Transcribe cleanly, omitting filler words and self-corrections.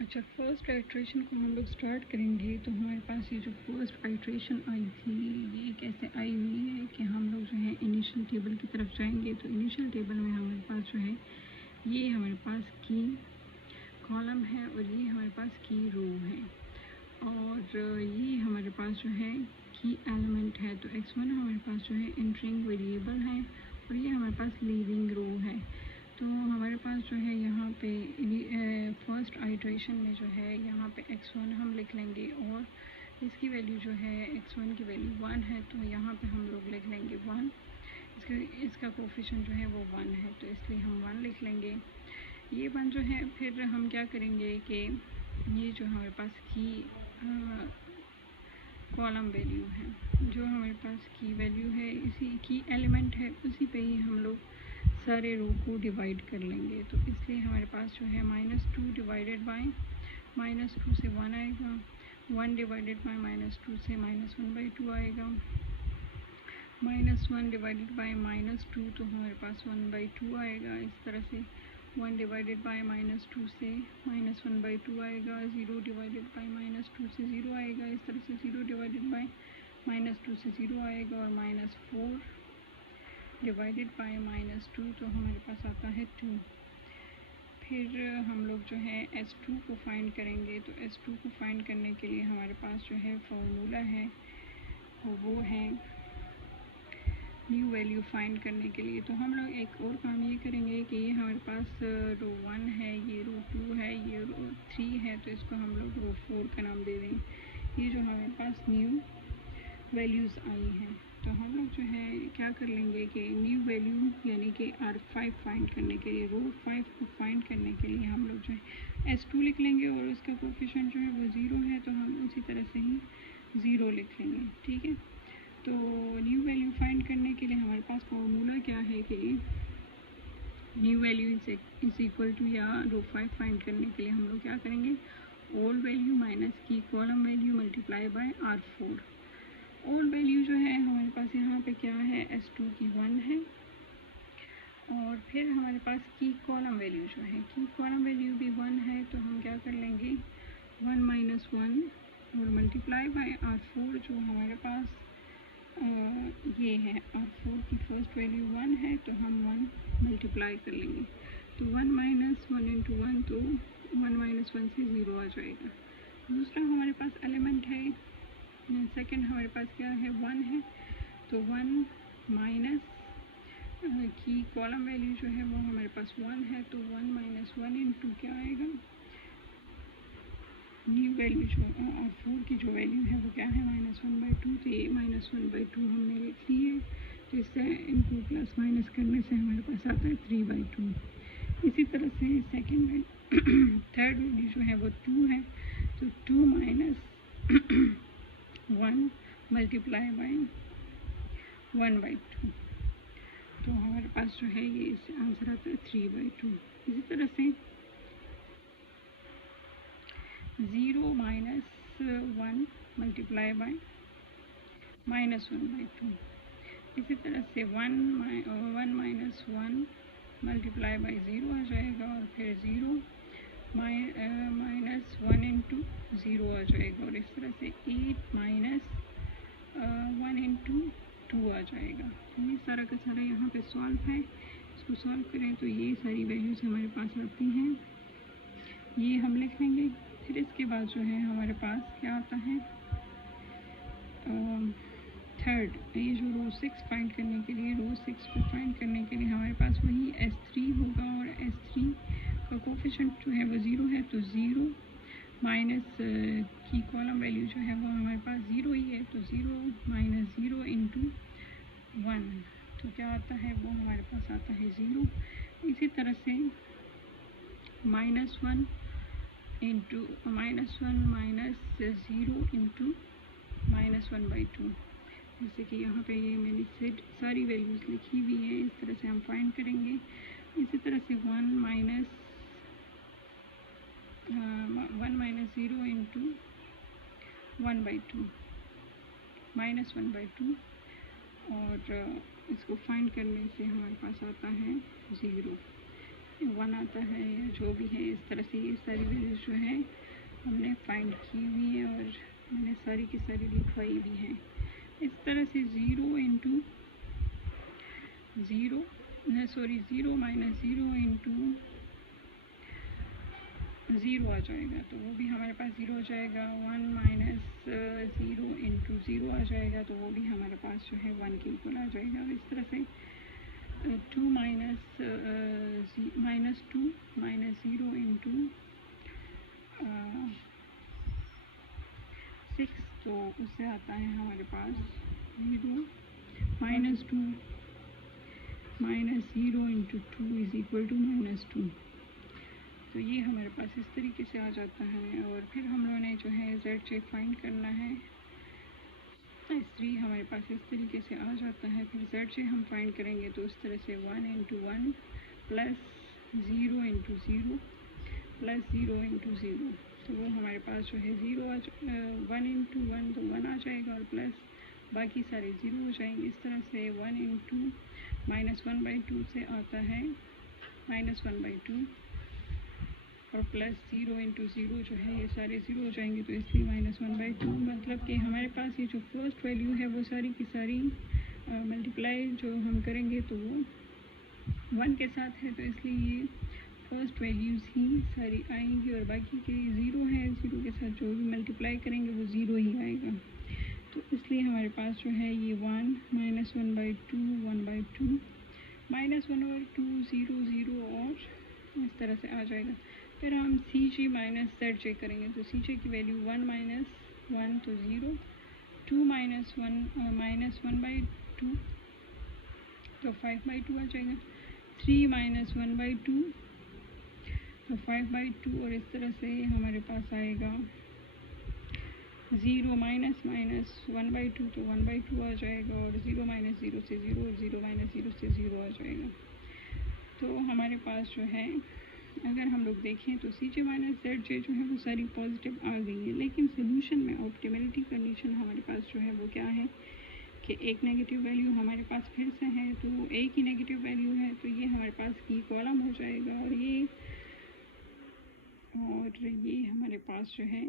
अच्छा, first iteration को हम लोग स्टार्ट करेंगे। तो हमारे पास ये जो फर्स्ट आइट्रेशन आई थी, ये कैसे आई हुई है कि हम लोग जो है इनिशियल टेबल की तरफ जाएंगे। तो इनिशियल टेबल में हमारे पास जो है ये हमारे पास की कॉलम है और ये हमारे पास की रो है, और ये हमारे पास जो है की एलिमेंट है। तो x1 हमारे पास जो है एंटरिंग वेरिएबल है और ये हमारे पास लीविंग रो है। तो हमारे पास जो है यहाँ पे फर्स्ट आइट्रेशन में जो है यहाँ पे x1 हम लिख लेंगे और इसकी वैल्यू जो है x1 की वैल्यू 1 है, तो यहाँ पे हम लोग लिख लेंगे 1। इसका कोफिशिएंट जो है वो 1 है, तो इसलिए हम 1 लिख लेंगे। ये 1 जो है, फिर हम क्या करेंगे कि ये जो हमारे पास की कॉलम वैल्यू है, जो हमारे पास की वैल्यू है, इसी की एलिमेंट है, उसी पे ही हम लोग सारे रो को डिवाइड कर लेंगे। तो इसलिए हमारे पास जो है -2 डिवाइडेड बाय -2 से 1 आएगा, 1 डिवाइडेड बाय -2 से -1/2 आएगा, -1 डिवाइडेड बाय -2 तो हमारे पास 1/2 आएगा। इस तरह से 1 डिवाइडेड बाय -2 से -1/2 आएगा, 0 डिवाइडेड बाय -2 से 0 आएगा। इस तरह से 0 डिवाइडेड बाय -2 से 0 आएगा, और -4 डिवाइडेड बाय -2 तो हमारे पास आता है 2। फिर हम लोग जो है S2 को फाइंड करेंगे। तो S2 को फाइंड करने के लिए हमारे पास जो है फॉर्मूला है, वो है न्यू वैल्यू फाइंड करने के लिए। तो हम लोग एक और काम ये करेंगे कि ये हमारे पास रो 1 है, ये रो 2 है, ये रो 3 है, तो इसको हम लोग रो 4 का नाम दे दें। ये जो हमारे पास न्यू वैल्यूज़ आई हैं, तो हम लोग जो है क्या कर लेंगे कि न्यू वैल्यू यानी कि R5 फाइंड करने के लिए, रो 5 को फाइंड करने के लिए हम लोग जो है S2 लिख लेंगे, और उसका कोफिशिएंट जो है वो 0 है, तो हम उसी तरह से ही 0 लिख लेंगे। ठीक है, तो न्यू वैल्यू फाइंड करने के लिए हमारे पास फॉर्मूला क्या है कि new value is equal to, या रो 5 फाइंड करने के लिए हम लोग क्या करेंगे, ओल्ड वैल्यू माइनस की column value multiply by R4। Old value जो है हमारे पास यहाँ पे क्या है, S2 की 1 है, और फिर हमारे पास की कॉलम वैल्यू जो है, की कॉलम वैल्यू भी 1 है, तो हम क्या कर लेंगे 1 - 1 और मल्टीप्लाई बाय R4, जो हमारे पास ये है R4 की फर्स्ट वैल्यू 1 है, तो हम 1 मल्टीप्लाई कर लेंगे। तो 1 - 1 इंटू 1, तो 1 - 1 से 0 आ जाएगा। दूसरा हमारे पास एलिमेंट है, सेकंड हमारे पास क्या है 1 है, तो 1 माइनस की कॉलम वैल्यू जो है वो हमारे पास 1 है, तो 1 - 1 इंटू क्या आएगा, न्यू वैल्यू जो R4 की जो वैल्यू है वो क्या है -1/2। तो ये -1/2 हमने लिख ली है, तो इससे इनको प्लस माइनस करने से हमारे पास आता है 3/2। इसी तरह से सेकंड थर्ड वैल्यू जो है वो 2 है, तो 2 - 1 मल्टीप्लाई बाय 1/2, तो हमारे पास जो है ये इससे आंसर आता है 3/2। इसी तरह से 0 - 1 मल्टीप्लाई बाय -1/2। इसी तरह से 1 - 1 मल्टीप्लाई बाय 0 आ जाएगा, और फिर 0 - 1 इंटू 0 आ जाएगा, और इस तरह से 8 - 1 इंटू 2 आ जाएगा। तो ये सारा का सारा यहाँ पे सॉल्व है। इसको सॉल्व करें तो ये सारी वैल्यूज़ हमारे पास आती हैं, ये हम लिख लेंगे। फिर इसके बाद जो है हमारे पास क्या आता है, थर्ड, ये जो रो 6 फाइंड करने के लिए, रो 6 को फाइंड करने के लिए हमारे पास वही S3 होगा, और S3 का कोफिशिएंट जो है वो 0 है, तो 0 माइनस की कॉलम वैल्यू जो है वो हमारे पास 0 ही है, तो 0 - 0 इंटू 1, तो क्या आता है वो हमारे पास आता है 0। इसी तरह से -1 इंटू -1 - 0 इंटू -1/2। जैसे कि यहाँ पे ये मैंने सारी वैल्यूज़ लिखी हुई है, इस तरह से हम फाइंड करेंगे। इसी तरह से 1 - 0 इंटू 1/2 -1/2, और इसको फाइंड करने से हमारे पास आता है 0। 1 आता है या जो भी है। इस तरह से ये सारी वैल्यूज जो है हमने फाइंड की हुई है और मैंने सारी की सारी लिखवाई भी हैं। इस तरह से 0 इंटू 0 माइनस 0 इंटू 0 आ जाएगा, तो वो भी हमारे पास 0 हो जाएगा। 1 माइनस 0 इंटू 0 आ जाएगा, तो वो भी हमारे पास जो है 1 के इक्वल आ जाएगा। और इस तरह से 2 माइनस 2 माइनस 0 इंटू 6, तो उससे आता है हमारे पास 0 minus 2 minus 0 into 2 is equal to -2। तो ये हमारे पास इस तरीके से आ जाता है। और फिर हम लोगों ने जो है z फाइंड करना है। S3 हमारे पास इस तरीके से आ जाता है। फिर z हम फाइंड करेंगे तो उस तरह से 1 into 1 plus 0 into 0 plus 0 into 0, तो वो हमारे पास जो है 1 इंटू 1 तो 1 आ जाएगा और प्लस बाकी सारे 0 हो जाएंगे। इस तरह से 1 इंटू -1/2 से आता है -1/2 और प्लस 0 इंटू 0 जो है ये सारे 0 हो जाएंगे, तो इसलिए -1/2। मतलब कि हमारे पास ये जो फर्स्ट वैल्यू है वो सारी की सारी मल्टीप्लाई जो हम करेंगे तो वो 1 के साथ है, तो इसलिए ये फर्स्ट वैल्यूज़ ही सारी आएंगी और बाकी के 0 है, 0 के साथ जो भी मल्टीप्लाई करेंगे वो 0 ही आएगा। तो इसलिए हमारे पास जो है ये 1 -1/2 1/2 -1/2 0 0 और इस तरह से आ जाएगा। फिर हम CJ माइनस ZJ करेंगे, तो CJ की वैल्यू 1 - 1 तो 0, 2 - 1/2 तो 5/2 आ जाएगा, 3 - 1/2 तो 5/2 और इस तरह से हमारे पास आएगा 0 माइनस 1/2 तो 1/2 आ जाएगा और 0 - 0 से 0 और 0 - 0 से 0 आ जाएगा। तो हमारे पास जो है अगर हम लोग देखें तो CJ माइनस ZJ जो है वो सारी पॉजिटिव आ गई है, लेकिन सोल्यूशन में ऑप्टिमलिटी कंडीशन हमारे पास जो है वो क्या है कि एक नेगेटिव वैल्यू हमारे पास फिर से है, तो एक ही नेगेटिव वैल्यू है तो ये हमारे पास की कॉलम हो जाएगा और ये हमारे पास जो है